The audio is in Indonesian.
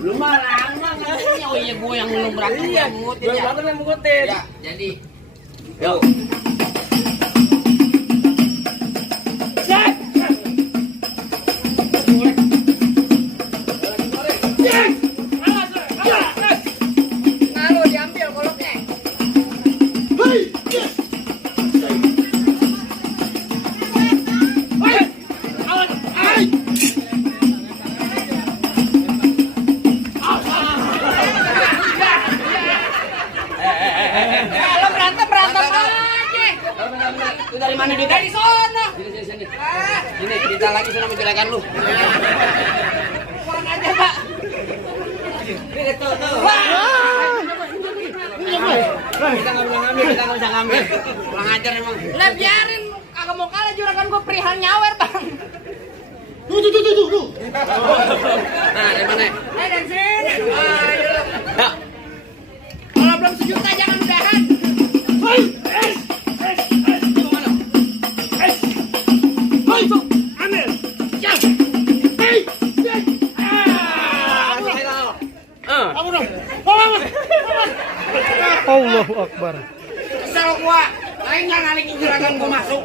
Lu malang mangannya. Oh iya gue yang belum berantem Iya, ngutin gue ya. banget yang mengutin. Ya, jadi yuk. Ngaruh diambil koloknya. Kalau berantem aja. Lu dari mana dia? Dari sono. Sini. Ini kita lagi sudah menjelekan lu. Kurang aja, Pak. Ini tuh. Kita nggak bisa ngambil. Kurang ajar emang. Lah biarin, kagak mau kalah juragan gue perihal nyawer bang. Tuh. Nah, dari mana? Dari sini. Ya. Kalau belum sejuta jangan udahan. Allahu Akbar. Kesel gua, lain nggak ngalikin juragan gua masuk.